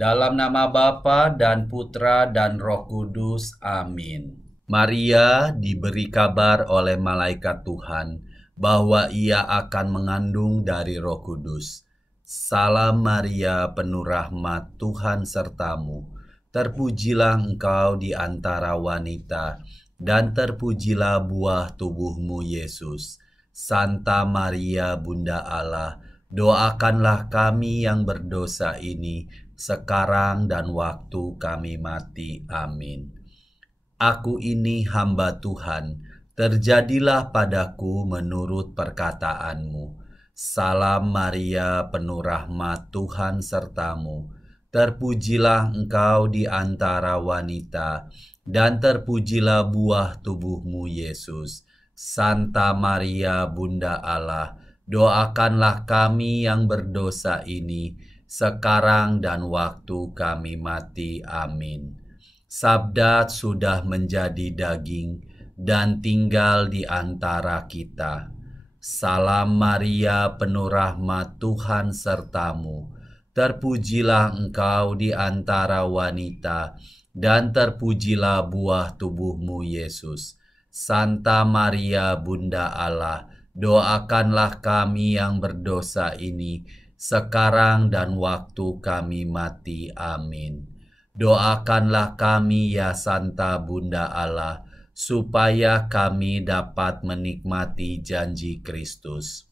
Dalam nama Bapa dan Putra dan Roh Kudus. Amin. Maria diberi kabar oleh malaikat Tuhan bahwa ia akan mengandung dari Roh Kudus. Salam Maria, penuh rahmat, Tuhan sertamu. Terpujilah engkau di antara wanita, dan terpujilah buah tubuhmu Yesus. Santa Maria, Bunda Allah, doakanlah kami yang berdosa ini, sekarang dan waktu kami mati. Amin. Aku ini hamba Tuhan, terjadilah padaku menurut perkataanmu. Salam Maria, penuh rahmat, Tuhan sertamu. Terpujilah engkau di antara wanita, dan terpujilah buah tubuhmu Yesus. Santa Maria, Bunda Allah, doakanlah kami yang berdosa ini, sekarang dan waktu kami mati. Amin. Sabda sudah menjadi daging dan tinggal di antara kita. Salam Maria, penuh rahmat, Tuhan sertamu. Terpujilah engkau di antara wanita, dan terpujilah buah tubuhmu Yesus. Santa Maria, Bunda Allah, doakanlah kami yang berdosa ini, sekarang dan waktu kami mati. Amin. Doakanlah kami ya Santa Bunda Allah, supaya kami dapat menikmati janji Kristus.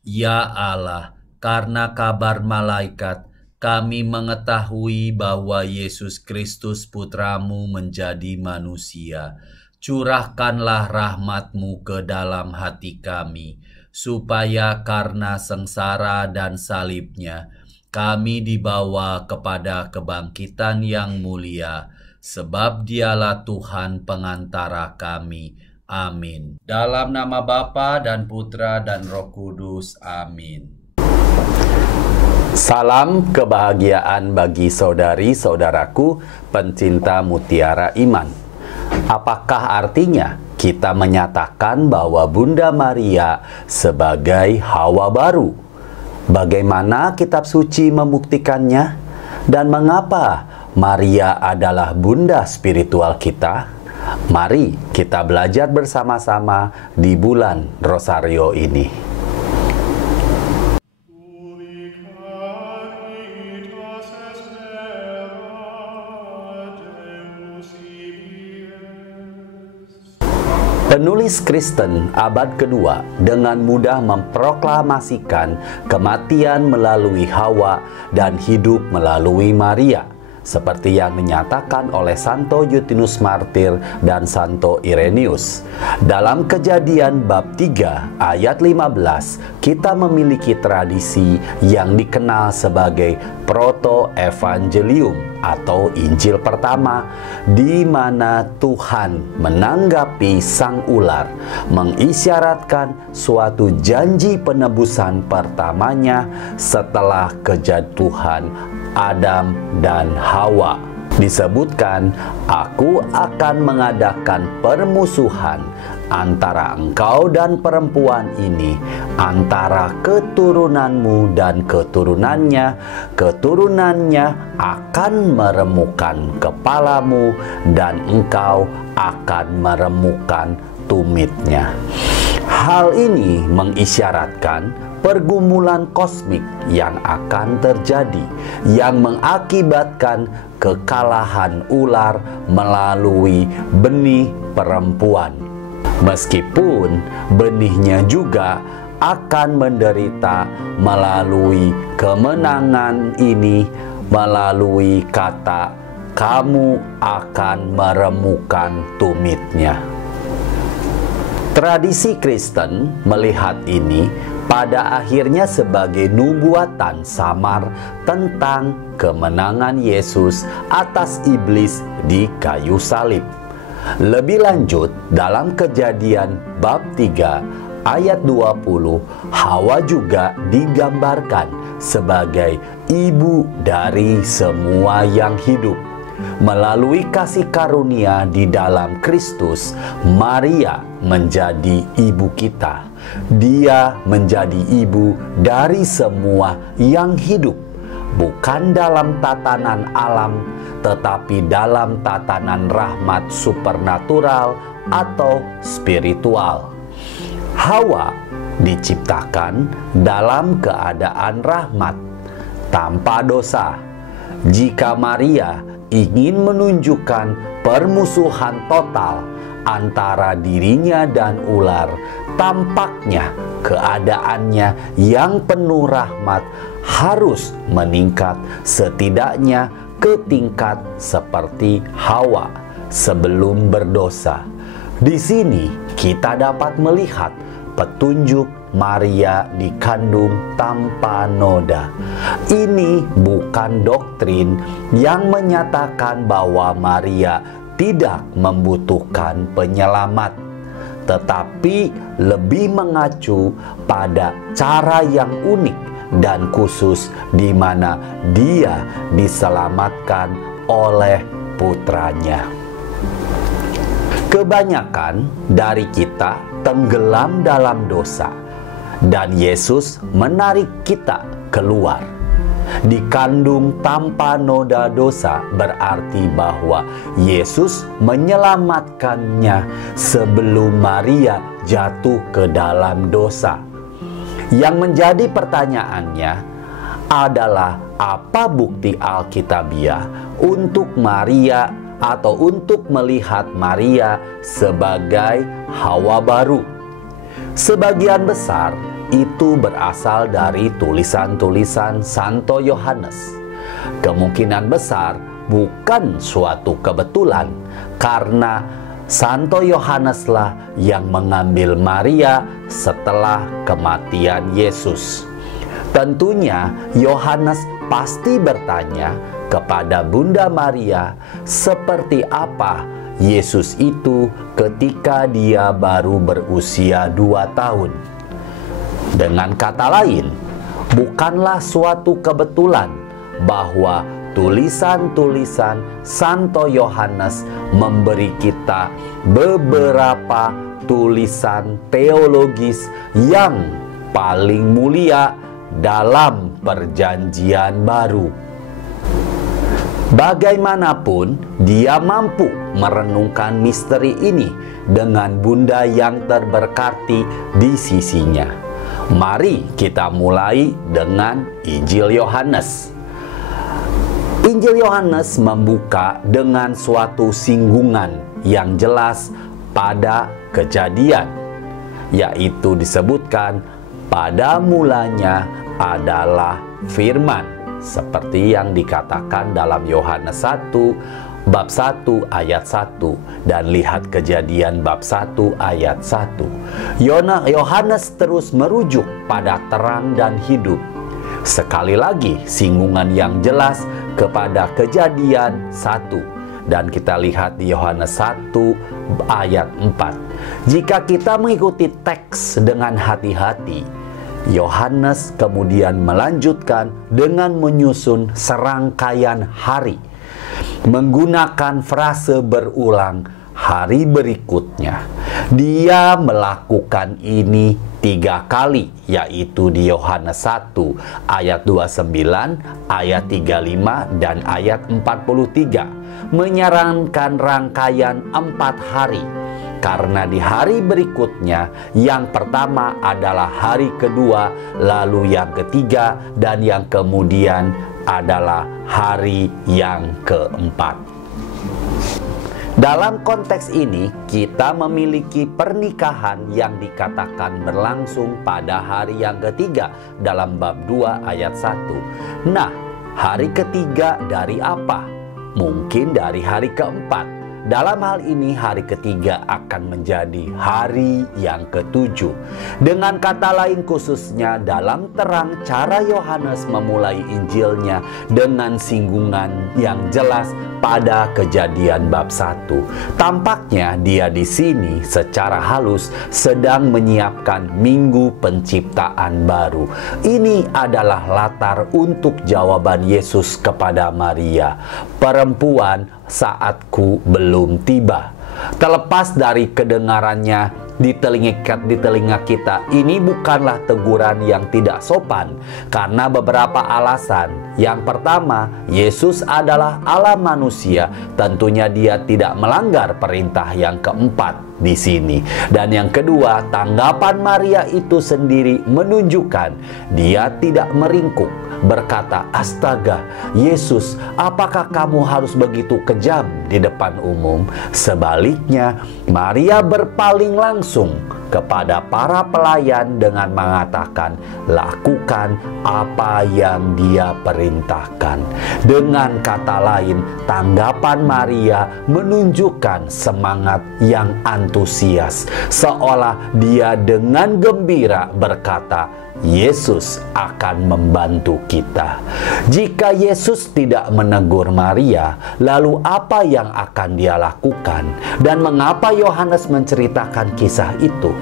Ya Allah, karena kabar malaikat, kami mengetahui bahwa Yesus Kristus Putramu menjadi manusia. Curahkanlah rahmat-Mu ke dalam hati kami, supaya karena sengsara dan salibnya, kami dibawa kepada kebangkitan yang mulia, sebab Dialah Tuhan pengantara kami. Amin. Dalam nama Bapa dan Putra dan Roh Kudus. Amin. Salam kebahagiaan bagi saudari-saudaraku pencinta mutiara iman. Apakah artinya kita menyatakan bahwa Bunda Maria sebagai Hawa baru? Bagaimana kitab suci membuktikannya? Dan mengapa Maria adalah bunda spiritual kita? Mari kita belajar bersama-sama di bulan Rosario ini. Penulis Kristen abad kedua dengan mudah memproklamasikan kematian melalui Hawa dan hidup melalui Maria, seperti yang dinyatakan oleh Santo Yutinus Martir dan Santo Irenaeus. Dalam Kejadian bab 3 ayat 15, kita memiliki tradisi yang dikenal sebagai Proto-Evangelium atau Injil pertama, di mana Tuhan menanggapi sang ular, mengisyaratkan suatu janji penebusan pertamanya setelah kejatuhan Adam dan Hawa. Disebutkan, "Aku akan mengadakan permusuhan antara engkau dan perempuan ini, antara keturunanmu dan keturunannya. Keturunannya akan meremukkan kepalamu, dan engkau akan meremukkan tumitnya." Hal ini mengisyaratkan pergumulan kosmik yang akan terjadi, yang mengakibatkan kekalahan ular melalui benih perempuan. Meskipun benihnya juga akan menderita melalui kemenangan ini, melalui kata "kamu akan meremukkan tumitnya". Tradisi Kristen melihat ini pada akhirnya sebagai nubuatan samar tentang kemenangan Yesus atas iblis di kayu salib. Lebih lanjut, dalam Kejadian bab 3 ayat 20, Hawa juga digambarkan sebagai ibu dari semua yang hidup. Melalui kasih karunia di dalam Kristus, Maria menjadi ibu kita. Dia menjadi ibu dari semua yang hidup. bukan dalam tatanan alam, tetapi dalam tatanan rahmat supernatural atau spiritual. Hawa diciptakan dalam keadaan rahmat, tanpa dosa. Jika Maria ingin menunjukkan permusuhan total antara dirinya dan ular, tampaknya keadaannya yang penuh rahmat harus meningkat setidaknya ke tingkat seperti Hawa sebelum berdosa. Di sini kita dapat melihat petunjuk Maria dikandung tanpa noda. Ini bukan doktrin yang menyatakan bahwa Maria tidak membutuhkan penyelamat, tetapi lebih mengacu pada cara yang unik dan khusus di mana dia diselamatkan oleh putranya. Kebanyakan dari kita tenggelam dalam dosa, dan Yesus menarik kita keluar. Dikandung tanpa noda dosa berarti bahwa Yesus menyelamatkannya sebelum Maria jatuh ke dalam dosa. Yang menjadi pertanyaannya adalah, apa bukti Alkitabiah untuk Maria atau untuk melihat Maria sebagai Hawa baru? Sebagian besar itu berasal dari tulisan-tulisan Santo Yohanes. Kemungkinan besar bukan suatu kebetulan, karena Santo Yohaneslah yang mengambil Maria setelah kematian Yesus. Tentunya Yohanes pasti bertanya kepada Bunda Maria seperti apa Yesus itu ketika dia baru berusia 2 tahun. Dengan kata lain, bukanlah suatu kebetulan bahwa tulisan-tulisan Santo Yohanes memberi kita beberapa tulisan teologis yang paling mulia dalam Perjanjian Baru. Bagaimanapun, dia mampu merenungkan misteri ini dengan Bunda yang terberkati di sisinya. Mari kita mulai dengan Injil Yohanes. Injil Yohanes membuka dengan suatu singgungan yang jelas pada Kejadian, yaitu disebutkan pada mulanya adalah Firman, seperti yang dikatakan dalam Yohanes 1 bab 1 ayat 1, dan lihat Kejadian bab 1 ayat 1. Yohanes terus merujuk pada terang dan hidup. Sekali lagi singgungan yang jelas kepada Kejadian 1, dan kita lihat di Yohanes 1 ayat 4. Jika kita mengikuti teks dengan hati-hati, Yohanes kemudian melanjutkan dengan menyusun serangkaian hari, menggunakan frase berulang hari berikutnya. Dia melakukan ini 3 kali, yaitu di Yohanes 1 ayat 29, ayat 35, dan ayat 43, menyarankan rangkaian 4 hari. Karena di hari berikutnya, yang pertama adalah hari kedua, lalu yang ketiga, dan yang kemudian adalah hari yang keempat. Dalam konteks ini, kita memiliki pernikahan yang dikatakan berlangsung pada hari yang ketiga dalam bab 2 ayat 1. Nah, hari ketiga dari apa? Mungkin dari hari keempat. Dalam hal ini, hari ketiga akan menjadi hari yang ketujuh. Dengan kata lain, khususnya dalam terang cara Yohanes memulai Injilnya dengan singgungan yang jelas pada Kejadian bab 1. Tampaknya dia di sini secara halus sedang menyiapkan Minggu Penciptaan baru. Ini adalah latar untuk jawaban Yesus kepada Maria, "Perempuan, saatku belum tiba." Terlepas dari kedengarannya di telinga kita, ini bukanlah teguran yang tidak sopan karena beberapa alasan. Yang pertama, Yesus adalah Allah manusia. Tentunya dia tidak melanggar perintah yang keempat di sini. Dan yang kedua, tanggapan Maria itu sendiri menunjukkan dia tidak meringkuk, berkata, "Astaga, Yesus, apakah kamu harus begitu kejam di depan umum?" Sebaliknya, Maria berpaling langsung kepada para pelayan dengan mengatakan, "Lakukan apa yang dia perintahkan." Dengan kata lain, tanggapan Maria menunjukkan semangat yang antusias, seolah dia dengan gembira berkata, Yesus akan membantu kita. Jika Yesus tidak menegur Maria, lalu apa yang akan dia lakukan? Dan mengapa Yohanes menceritakan kisah itu?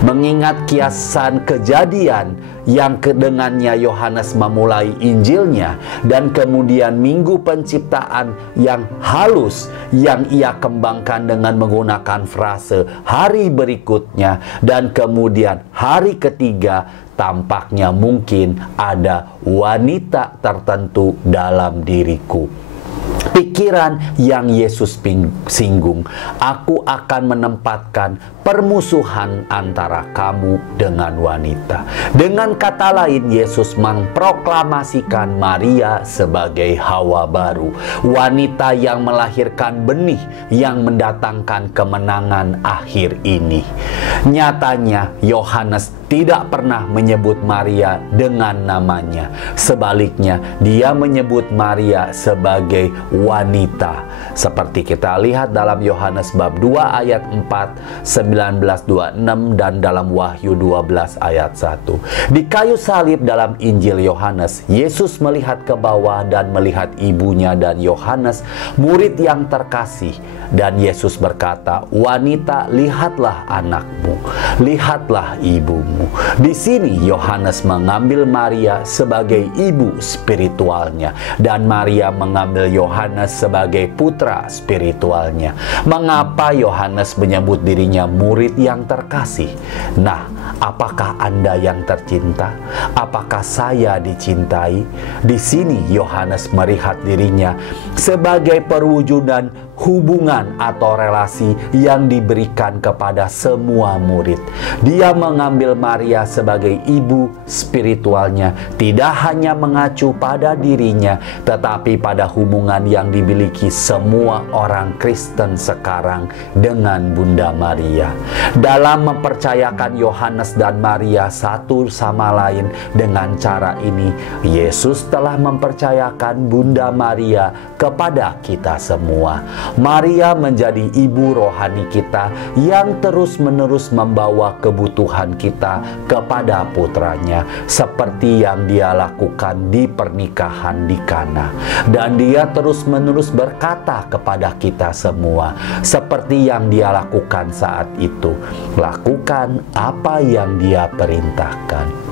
Mengingat kiasan kejadian yang dengannya Yohanes memulai Injilnya, dan kemudian minggu penciptaan yang halus yang ia kembangkan dengan menggunakan frase hari berikutnya, dan kemudian hari ketiga tampaknya mungkin ada wanita tertentu dalam diriku. Pikiran yang Yesus singgung, aku akan menempatkan permusuhan antara kamu dengan wanita. Dengan kata lain, Yesus memproklamasikan Maria sebagai Hawa baru, wanita yang melahirkan benih yang mendatangkan kemenangan akhir ini. Nyatanya, Yohanes tidak pernah menyebut Maria dengan namanya. Sebaliknya, dia menyebut Maria sebagai wanita. Seperti kita lihat dalam Yohanes bab 2 ayat 4, 19-26, dan dalam Wahyu 12 ayat 1. Di kayu salib dalam Injil Yohanes, Yesus melihat ke bawah dan melihat ibunya dan Yohanes, murid yang terkasih. Dan Yesus berkata, "Wanita, lihatlah anakmu, lihatlah ibumu." Di sini Yohanes mengambil Maria sebagai ibu spiritualnya, dan Maria mengambil Yohanes sebagai putra spiritualnya. Mengapa Yohanes menyebut dirinya murid yang terkasih? Nah, apakah Anda yang tercinta? Apakah saya dicintai? Di sini Yohanes melihat dirinya sebagai perwujudan hubungan atau relasi yang diberikan kepada semua murid. Dia mengambil Maria sebagai ibu spiritualnya, tidak hanya mengacu pada dirinya, tetapi pada hubungan yang dimiliki semua orang Kristen sekarang dengan Bunda Maria. Dalam mempercayakan Yohanes dan Maria satu sama lain dengan cara ini, Yesus telah mempercayakan Bunda Maria kepada kita semua. Maria menjadi ibu rohani kita yang terus-menerus membawa kebutuhan kita kepada putranya, seperti yang dia lakukan di pernikahan di Kana. Dan dia terus-menerus berkata kepada kita semua, seperti yang dia lakukan saat itu, lakukan apa yang dia perintahkan.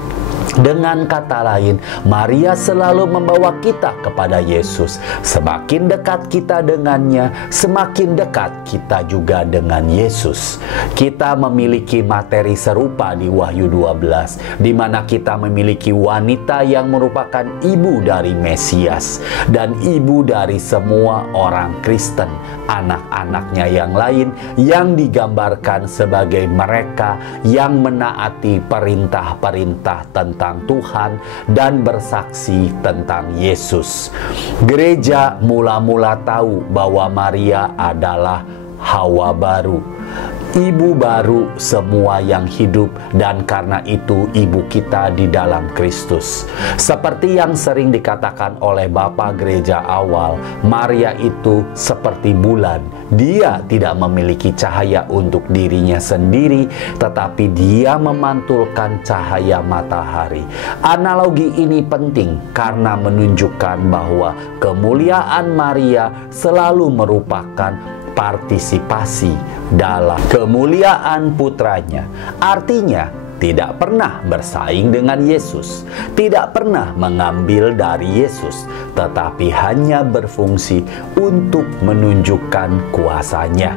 Dengan kata lain, Maria selalu membawa kita kepada Yesus. Semakin dekat kita dengannya, semakin dekat kita juga dengan Yesus. Kita memiliki materi serupa di Wahyu 12, di mana kita memiliki wanita yang merupakan ibu dari Mesias dan ibu dari semua orang Kristen, anak-anaknya yang lain yang digambarkan sebagai mereka yang menaati perintah-perintah tentang Tuhan dan bersaksi tentang Yesus. Gereja mula-mula tahu bahwa Maria adalah Hawa baru, ibu baru semua yang hidup, dan karena itu ibu kita di dalam Kristus. Seperti yang sering dikatakan oleh Bapak Gereja awal, Maria itu seperti bulan. Dia tidak memiliki cahaya untuk dirinya sendiri, tetapi dia memantulkan cahaya matahari. Analogi ini penting karena menunjukkan bahwa kemuliaan Maria selalu merupakan partisipasi dalam kemuliaan putranya. Artinya, tidak pernah bersaing dengan Yesus, tidak pernah mengambil dari Yesus, tetapi hanya berfungsi untuk menunjukkan kuasanya.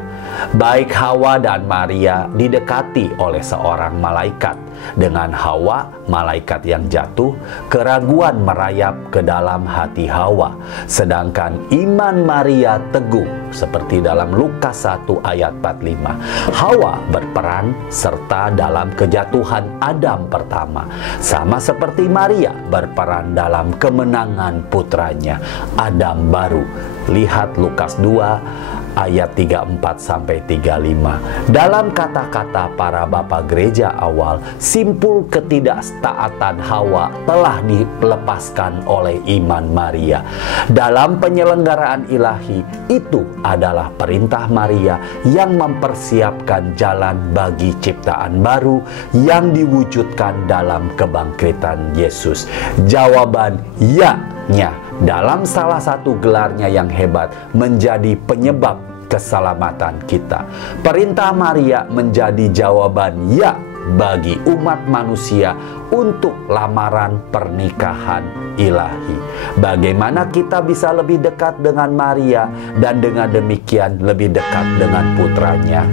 Baik Hawa dan Maria didekati oleh seorang malaikat. Dengan Hawa, malaikat yang jatuh, keraguan merayap ke dalam hati Hawa. Sedangkan iman Maria teguh, seperti dalam Lukas 1 ayat 45. Hawa berperan serta dalam kejatuhan Adam pertama, sama seperti Maria berperan dalam kemenangan putranya, Adam baru. Lihat Lukas 2 ayat 34-35. Dalam kata-kata para bapa gereja awal, simpul ketidaktaatan Hawa telah dilepaskan oleh iman Maria. Dalam penyelenggaraan ilahi, itu adalah perintah Maria yang mempersiapkan jalan bagi ciptaan baru yang diwujudkan dalam kebangkitan Yesus. Jawaban ya-nya dalam salah satu gelarnya yang hebat menjadi penyebab keselamatan kita. Perintah Maria menjadi jawaban ya bagi umat manusia untuk lamaran pernikahan ilahi. Bagaimana kita bisa lebih dekat dengan Maria dan dengan demikian lebih dekat dengan putranya?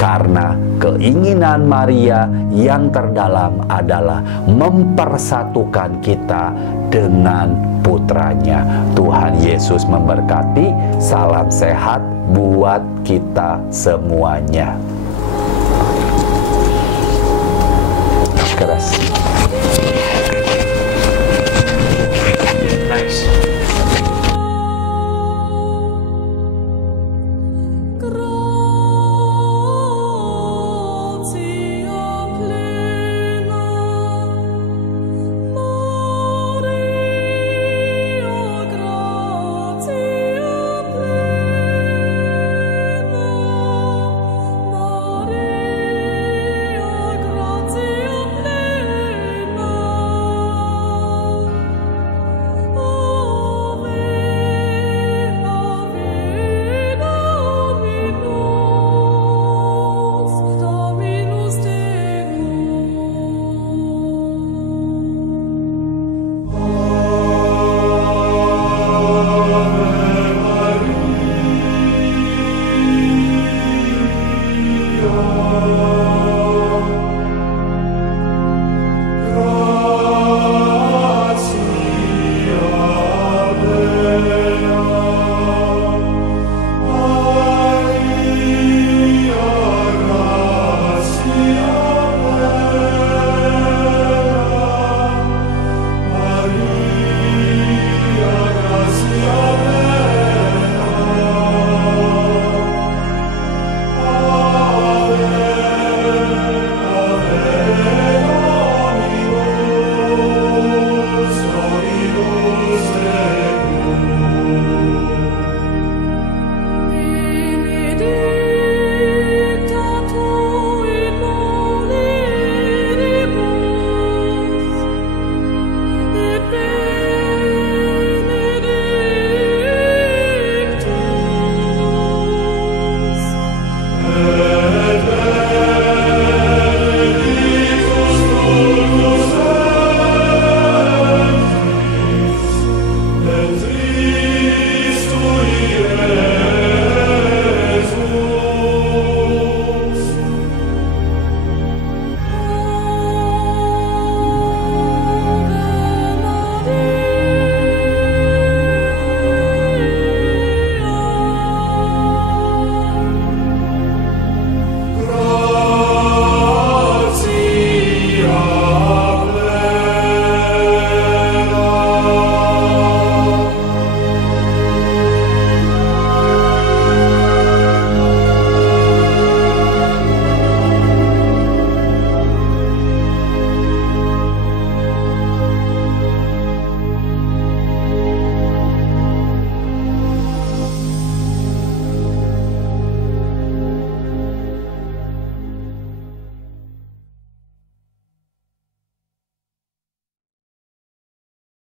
Karena keinginan Maria yang terdalam adalah mempersatukan kita dengan putranya. Tuhan Yesus memberkati. Salam sehat buat kita semuanya. Keras.